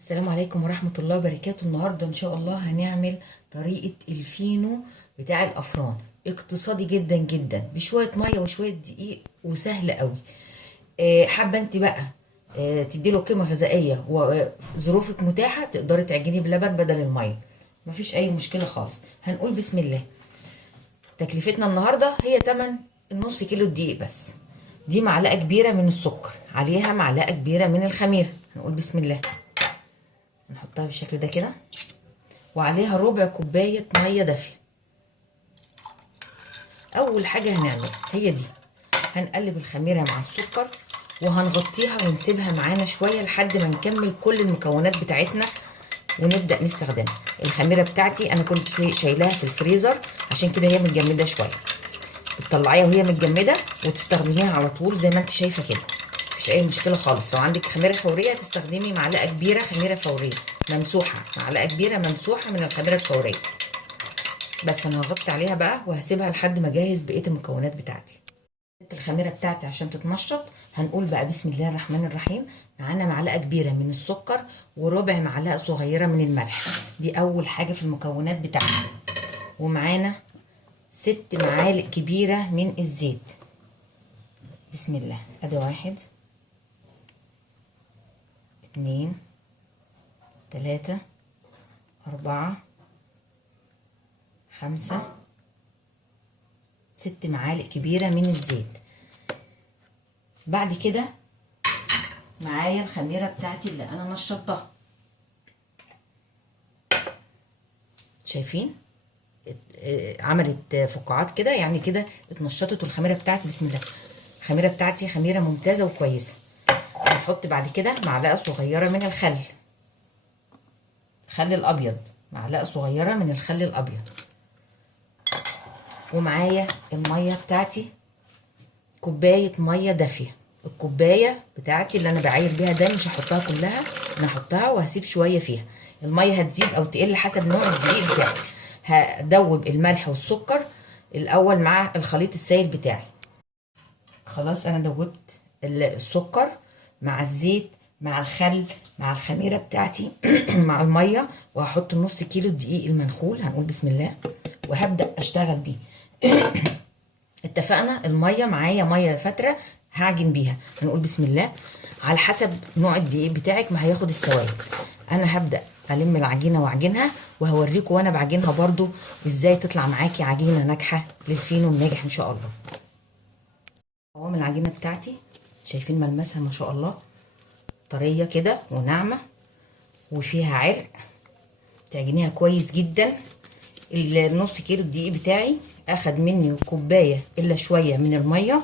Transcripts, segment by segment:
السلام عليكم ورحمة الله وبركاته. النهاردة ان شاء الله هنعمل طريقة الفينو بتاع الافران، اقتصادي جدا جدا بشوية مية وشوية دقيق وسهل قوي. حابة انت بقى تديله قيمة غذائية وظروفك متاحة، تقدري تعجني بلبن بدل المية، مفيش اي مشكلة خالص. هنقول بسم الله. تكلفتنا النهاردة هي تمن النص كيلو دقيق بس. دي معلقة كبيرة من السكر، عليها معلقة كبيرة من الخميرة. هنقول بسم الله، نحطها بالشكل ده كده، وعليها ربع كوباية مية دافية. أول حاجة هنعمل هي دي، هنقلب الخميرة مع السكر وهنغطيها ونسيبها معانا شوية لحد ما نكمل كل المكونات بتاعتنا ونبدأ نستخدمها. الخميرة بتاعتي أنا كنت شايلاها في الفريزر، عشان كده هي متجمدة شوية. بتطلعيها وهي متجمدة وتستخدميها على طول زي ما انت شايفة كده، مفيش أي مشكلة خالص. لو عندك خميرة فورية تستخدمي معلقة كبيرة خميرة فورية ممسوحة، معلقة كبيرة ممسوحة من الخميرة الفورية. بس انا هغطي عليها بقى وهسيبها لحد ما اجهز بقيه المكونات بتاعتي. الخميره بتاعتي عشان تتنشط هنقول بقى بسم الله الرحمن الرحيم. معانا معلقه كبيره من السكر وربع معلقه صغيره من الملح، دي اول حاجه في المكونات بتاعتي. ومعانا 6 معالق كبيره من الزيت. بسم الله، ادي 1 2 3 4 5 6 معالق كبيرة من الزيت. بعد كده معايا الخميرة بتاعتي اللي انا نشطتها، شايفين عملت فقاعات كده، يعني كده اتنشطت الخميرة بتاعتي. بسم الله، الخميرة بتاعتي خميرة ممتازة وكويسة. هنحط بعد كده معلقة صغيرة من الخل الابيض، معلقة صغيرة من الخل الابيض. ومعايا المية بتاعتي كوباية مية دافية. الكوباية بتاعتي اللي انا بعاير بيها ده مش هحطها كلها، انا هحطها وهسيب شوية فيها. المية هتزيد او تقل حسب نوع الدقيق بتاعي. هدوب الملح والسكر الاول مع الخليط السائل بتاعي. خلاص انا دوبت السكر مع الزيت مع الخل مع الخميرة بتاعتي مع المية، وهحط نص كيلو الدقيق المنخول. هنقول بسم الله وهبدأ اشتغل بيه. اتفقنا الميه معايا ميه فتره هعجن بيها. هنقول بسم الله، على حسب نوع الدقيق بتاعك ما هياخد السوائل. انا هبدا الم العجينه واعجنها، وهوريكم وانا بعجنها برضو ازاي تطلع معاكي عجينه ناجحه للفينو الناجح ان شاء الله. قوام العجينه بتاعتي شايفين ملمسها ما شاء الله، طريه كده وناعمه وفيها عرق. تعجنيها كويس جدا. النص كيلو الدقيق بتاعي اخد مني كوبايه الا شويه من الميه،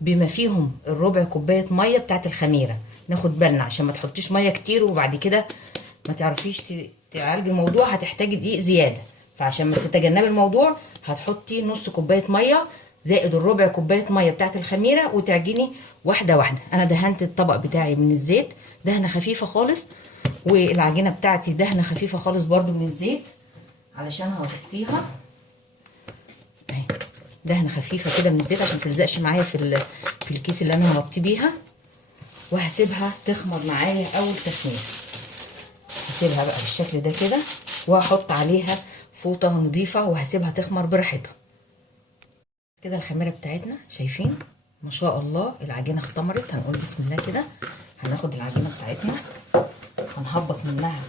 بما فيهم الربع كوبايه ميه بتاعت الخميره. ناخد بالنا عشان ما تحطيش ميه كتير وبعد كده ما تعرفيش تعالجي الموضوع، هتحتاجي دقيق زياده. فعشان ما تتجنبي الموضوع هتحطي نص كوبايه ميه زائد الربع كوبايه ميه بتاعت الخميره، وتعجني واحده واحده. انا دهنت الطبق بتاعي من الزيت دهنه خفيفه خالص، والعجينه بتاعتي دهنه خفيفه خالص برضو من الزيت علشان هغطيها اهي، دهنه خفيفه كده من الزيت عشان متلزقش معايا في الكيس اللي انا هغطي بيها. وهسيبها تخمر معايا اول تخمير. هسيبها بقى بالشكل ده كده، وهحط عليها فوطه نظيفه وهسيبها تخمر براحتها كده. الخميره بتاعتنا شايفين ما شاء الله العجينه اختمرت. هنقول بسم الله كده، هناخد العجينه بتاعتنا هنهبط منها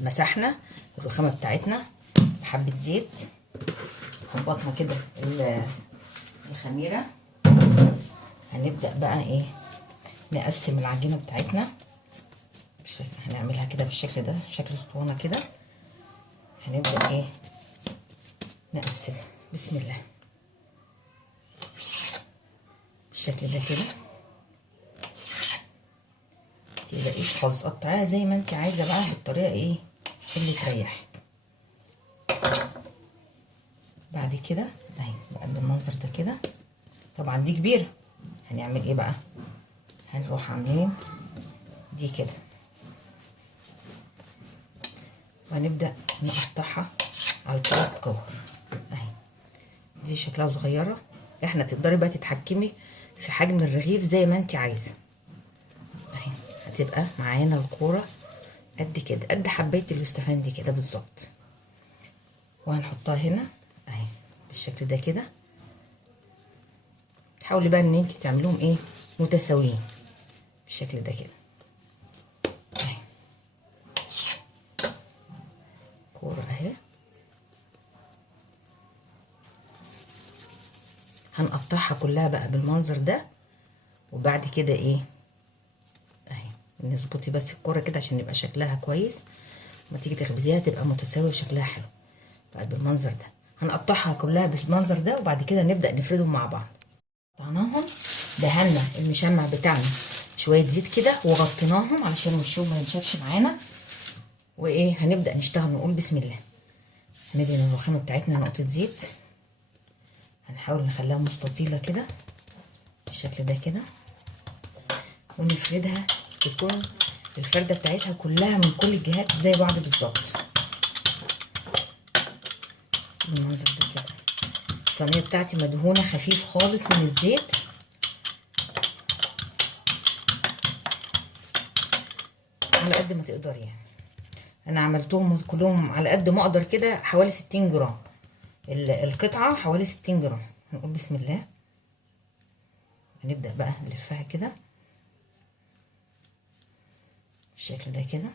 مسحنا الرخامه بتاعتنا بحبه زيت، هبطنا كده الخميره. هنبدا بقى ايه، نقسم العجينه بتاعتنا بالشكل، هنعملها كده بالشكل ده شكل اسطوانه كده. هنبدا ايه، نقسم بسم الله بالشكل ده كده. متقلقيش خالص، قطعيها زي ما انت عايزه بقى بالطريقه ايه اللي تريحك. بعد كده اهي بقى بالمنظر ده كده. طبعا دي كبيره، هنعمل ايه بقى، هنروح عاملين دي كده وهنبدا نقطعها على 3 كور اهي. دي شكلها صغيره، احنا تقدري بقى تتحكمي في حجم الرغيف زي ما انت عايزه اهي. تبقى معانا الكوره قد كده، قد حبايه اليوستفندي كده بالظبط. وهنحطها هنا اهي بالشكل ده كده. حاولي بقى ان انت تعملوهم ايه متساويين بالشكل ده كده اهي. كوره اهي. هنقطعها كلها بقى بالمنظر ده. وبعد كده ايه اهي نظبطي بس الكوره كده عشان يبقى شكلها كويس، ما تيجي تخبزيها تبقى متساويه وشكلها حلو بقى بالمنظر ده. هنقطعها كلها بالمنظر ده وبعد كده نبدا نفردهم مع بعض. قطعناهم، دهنا المشمع بتاعنا شويه زيت كده وغطيناهم علشان وشهم ما ينشفش معانا. وايه هنبدا نشتغل. نقول بسم الله. هندهن الرخامه بتاعتنا نقطه زيت. هنحاول نخليها مستطيله كده بالشكل ده كده، ونفردها تكون الفرده بتاعتها كلها من كل الجهات زي بعض بالظبط بالمنظر ده كده. الصينيه بتاعتي مدهونه خفيف خالص من الزيت. على قد ما تقدري يعني. انا عملتهم كلهم على قد ما اقدر كده، حوالي 60 جرام القطعه، حوالي 60 جرام. هنقول بسم الله. هنبدا بقى نلفها كده بالشكل ده كده،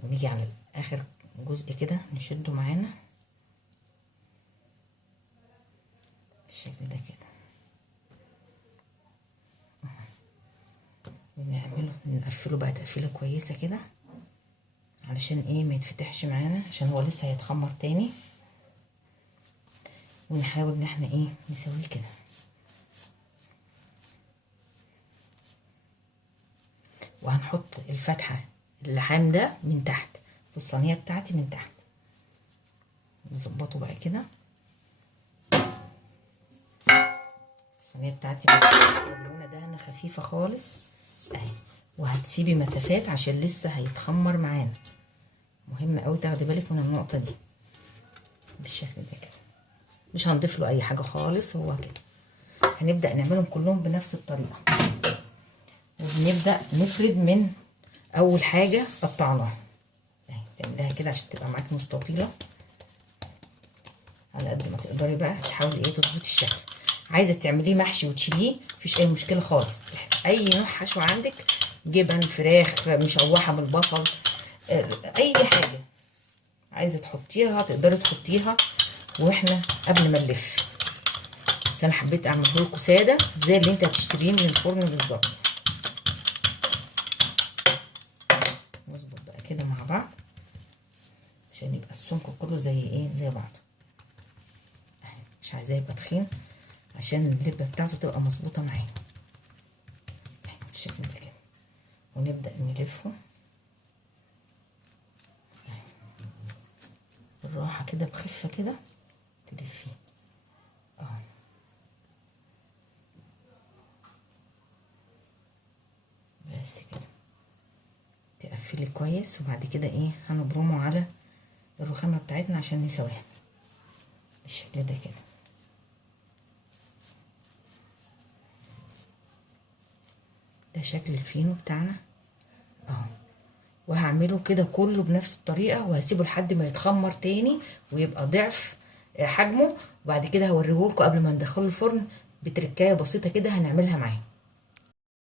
ونيجي على اخر جزء كده نشده معانا بالشكل ده كده، ونعمله نقفله بقى تقفيله كويسه كده علشان ايه ما يتفتحش معانا، عشان هو لسه هيتخمر تاني. ونحاول ان احنا ايه نسويه كده. وهنحط الفتحه اللحام ده من تحت في الصينيه بتاعتي من تحت. نظبطه بقى كده. الصينيه بتاعتي مدهونه دهنه خفيفه خالص اهي. وهتسيبي مسافات عشان لسه هيتخمر معانا. مهم قوي تاخدي بالك من النقطه دي بالشكل ده كده. مش هنضيف له اي حاجه خالص، هو كده. هنبدا نعملهم كلهم بنفس الطريقه. وبنبدا نفرد من اول حاجه قطعناها اهي. تعمليها كده عشان تبقى معاكي مستطيله على قد ما تقدري. بقى تحاولي ايه تظبطي الشكل. عايزه تعمليه محشي وتشيليه مفيش اي مشكله خالص. اي نوع حشو عندك، جبن، فراخ مشوحه من البصل، اي حاجه عايزه تحطيها تقدري تحطيها. واحنا قبل ما نلف، بس انا حبيت اعمله لكم ساده زي اللي انت هتشتريه من الفرن بالظبط. نظبط بقى كده مع بعض عشان يبقى السمك كله زي ايه زي بعضه. مش عايزاه يبقى تخين عشان اللبه بتاعته تبقى مظبوطه معايا بالشكل ده كده. ونبدا نلفه بالراحه كده بخفه كده تلفيه اهو. بس كده تقفلي كويس. وبعد كده ايه هنبرمه على الرخامه بتاعتنا عشان نسويها بالشكل ده كده. ده شكل الفينو بتاعنا اهو. وهعمله كده كله بنفس الطريقه، وهسيبه لحد ما يتخمر تاني ويبقى ضعف حجمه. وبعد كده هوريهولكم قبل ما ندخله الفرن بتركايه بسيطه كده هنعملها معاه.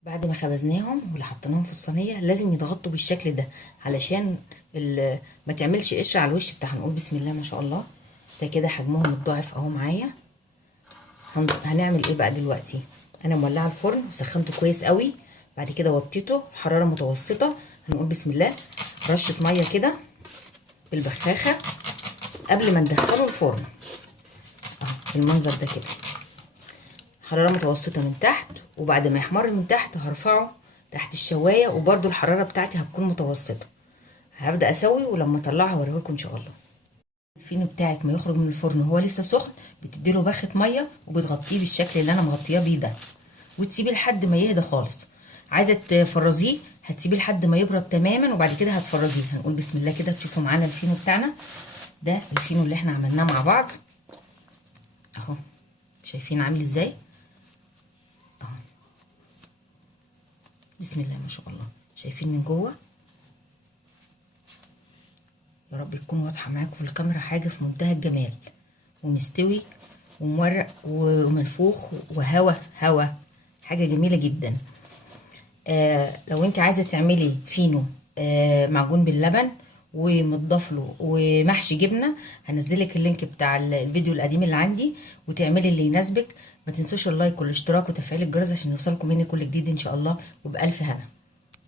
بعد ما خبزناهم واللي حطيناهم في الصينيه لازم يتغطوا بالشكل ده علشان ما تعملش قشر على الوش بتاعها. نقول بسم الله ما شاء الله. ده كده حجمهم الضعف اهو معايا. هنعمل ايه بقى دلوقتي؟ انا مولعه الفرن وسخنته كويس قوي. بعد كده وطيته حراره متوسطه. هنقول بسم الله. رشه ميه كده بالبخاخه قبل ما ندخله الفرن اهو بالمنظر ده كده. حراره متوسطه من تحت، وبعد ما يحمر من تحت هرفعه تحت الشوايه، وبرده الحراره بتاعتي هتكون متوسطه. هبدا اسوي ولما اطلعها هوريهولكم ان شاء الله. الفينو بتاعك ما يخرج من الفرن وهو لسه سخن بتديله بخه ميه وبتغطيه بالشكل اللي انا مغطياه بيه ده، وتسيبيه لحد ما يهدى خالص. عايزه تفرزيه هتسيبيه لحد ما يبرد تماما وبعد كده هتفرزيه. هنقول بسم الله كده. تشوفوا معانا الفينو بتاعنا ده، الفينو اللي احنا عملناه مع بعض اهو. شايفين عامل ازاي اهو. بسم الله ما شاء الله. شايفين من جوه؟ يا رب تكون واضحه معاكم في الكاميرا. حاجه في منتهى الجمال، ومستوي ومورق ومنفوخ وهوا حاجه جميله جدا. لو انت عايزه تعملي فينو معجون باللبن ومتضاف له ومحشي جبنه، هنزلك اللينك بتاع الفيديو القديم اللي عندي وتعملي اللي يناسبك. ما تنسوش اللايك والاشتراك وتفعيل الجرس عشان يوصلكم مني كل جديد ان شاء الله، وبألف هنا.